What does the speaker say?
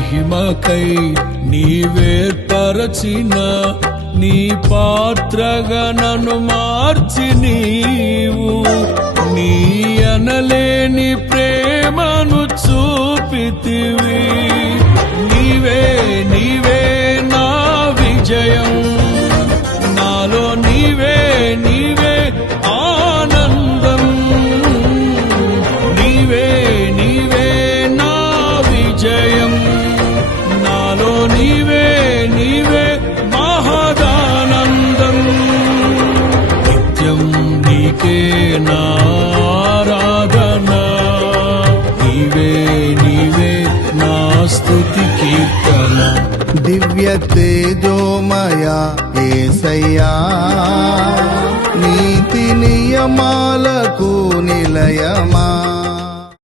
మహిమకై నీవేర్పరచిన నీ పాత్రగా నన్ను మార్చి నీవు. నీ అనలేని ప్రేమను చూపితివి. నీకే నారాధన. నీవే నీవే నా స్తుతి కీర్తన. దివ్య తేజోమయ ఏసయ్యా నీతి నియమాలకు నిలయమా?